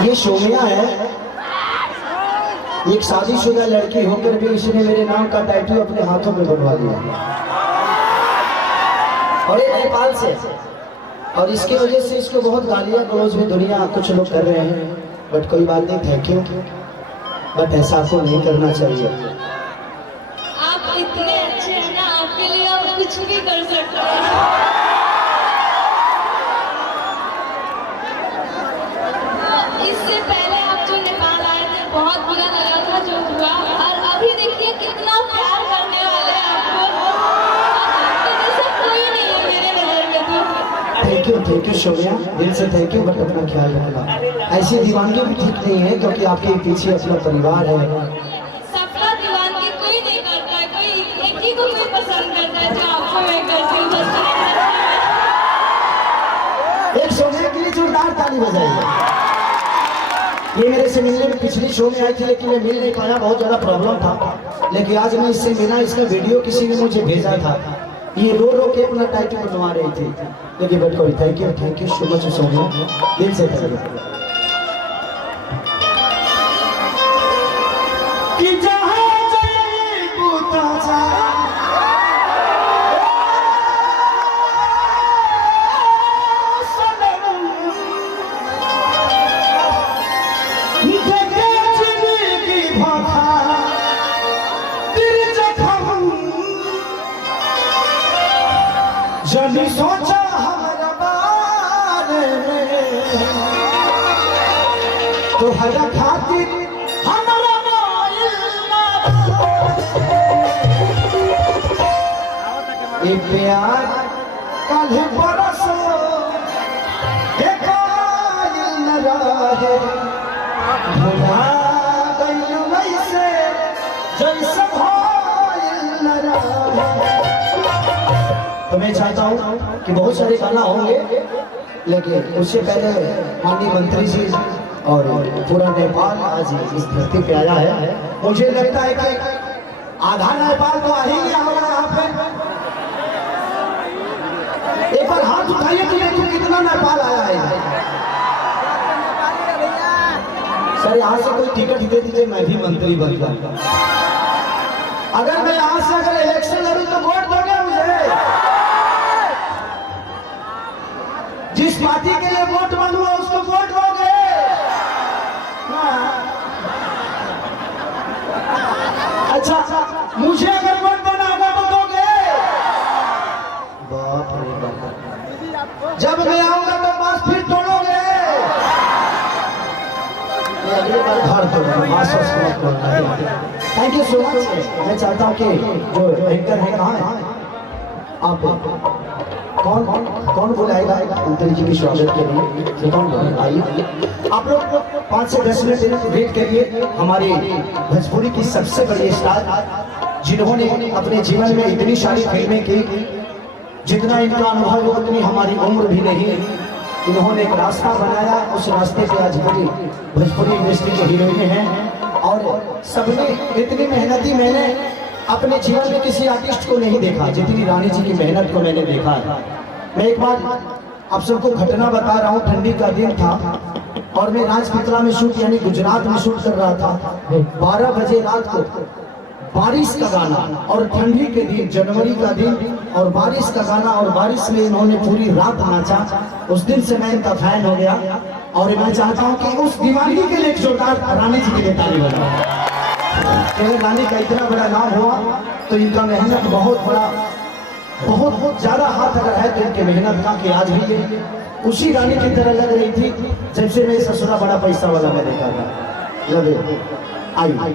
ये सोमिया है, एक शादीशुदा लड़की होकर भी इसने मेरे नाम का टैटू अपने हाथों में बनवा लिया और ये नेपाल से। और इसकी वजह से इसको बहुत गालियां गलौज में दुनिया कुछ लोग कर रहे हैं, बट कोई बात नहीं, थैंक यू। बट ऐसा आपको नहीं करना चाहिए। आप इतने अच्छे हैं ना, आपके लिए आप कुछ भी कर सकते हैं। इससे पहले आप जो नेपाल आए थे बहुत बुरा लगा था जो हुआ, और अभी देखिए कितना प्यार करने वाले हैं आपको। तो जैसा कोई नहीं है मेरे नजर में तो। थैंक यू सोमिया, दिल से थैंक यू। बट अपना ख्याल रखना, ऐसी दीवानगी भी ठीक नहीं है क्योंकि आपके पीछे अपना परिवार है। सबका दीवानगी कोई नहीं करता है, कोई एक ही को कोई पसंद करता है जो आपको मैं करती हूँ। एक सोमिया के लिए जोरदार ताली बजाइए। ये मेरे से मिलने में पिछली शो में आई थी लेकिन मैं मिल नहीं पाया, बहुत ज़्यादा प्रॉब्लम था। लेकिन आज मैं इससे मिला, इसका वीडियो किसी ने मुझे भेजा था। ये रो रो के अपना टाइटल बनवा रही थी। लेकिन बट कोई थैंक यू सो मच सोमिया, दिल से थैंक यू। जब सोचा हमारा बारे में तो हर खातिर हमारा ये प्यार कल बरसो न रहे भुला गई वैसे जैसे न रहे। तो मैं चाहता हूँ कि बहुत सारे गाना होंगे, लेकिन उससे पहले माननीय मंत्री जी और पूरा नेपाल आज इस धरती पे आया है। मुझे लगता है कि आधा नेपाल तो आ ही गया होगा यहाँ पे। एक बार हाथ उठाइए तो देखो कितना नेपाल आया है। सर यहाँ से कोई टिकट दे दीजिए, मैं भी मंत्री बन जाऊंगा। अगर मैं यहाँ से अगर इलेक्शन लड़ूं तो वोट दोगे मुझे? जिस पार्टी के लिए वोट मांगूंगा उसको वोट दोगे? अच्छा, मुझे अगर वोट देना होगा तो दोगे? बाप रे बाप, जब मैं आऊंगा तो बस फिर तोड़ोगे। Thank you so much. मैं चाहता हूँ कि जो एंकर है कहाँ है आप? कौन बुलाएगा मंत्री जी के स्वागत के लिए? कौन आइए आप लोग 5 से 10 मिनट वेट करिए। हमारे भोजपुरी की सबसे बड़ी स्टार जिन्होंने अपने जीवन में इतनी सारी फिल्में की, जितना इनका अनुभव उतनी हमारी उम्र भी नहीं। इन्होंने एक रास्ता बनाया, उस रास्ते पे आज बड़ी भोजपुरी इंडस्ट्री के हीरोइन हैं। और सबने इतनी मेहनती, मैंने अपने जीवन में किसी आर्टिस्ट को नहीं देखा जितनी रानी जी की मेहनत को मैंने देखा है। मैं एक बार आप सबको घटना बता रहा हूँ। ठंडी का दिन था और मैं राजपिपला में शूट यानी गुजरात में शूट कर रहा था। 12 बजे रात को बारिश का गाना और ठंडी के दिन, जनवरी का दिन और बारिश का गाना, और बारिश में इन्होंने पूरी रात नाचा। उस दिन से मैं इनका फैन हो गया और मैं चाहता हूँ कि उस दीवानगी के लिए जोरदार रानी जी के लिए ताली बजाओ। रानी का इतना बड़ा नाम हुआ तो इनका मेहनत बहुत बड़ा, बहुत ज्यादा हाथ अगर है तो इनके मेहनत का, कि आज भी उसी रानी की तरह लग रही थी जब से मैं ससुरा बड़ा पैसा वाला मैं देखा था। लगे आई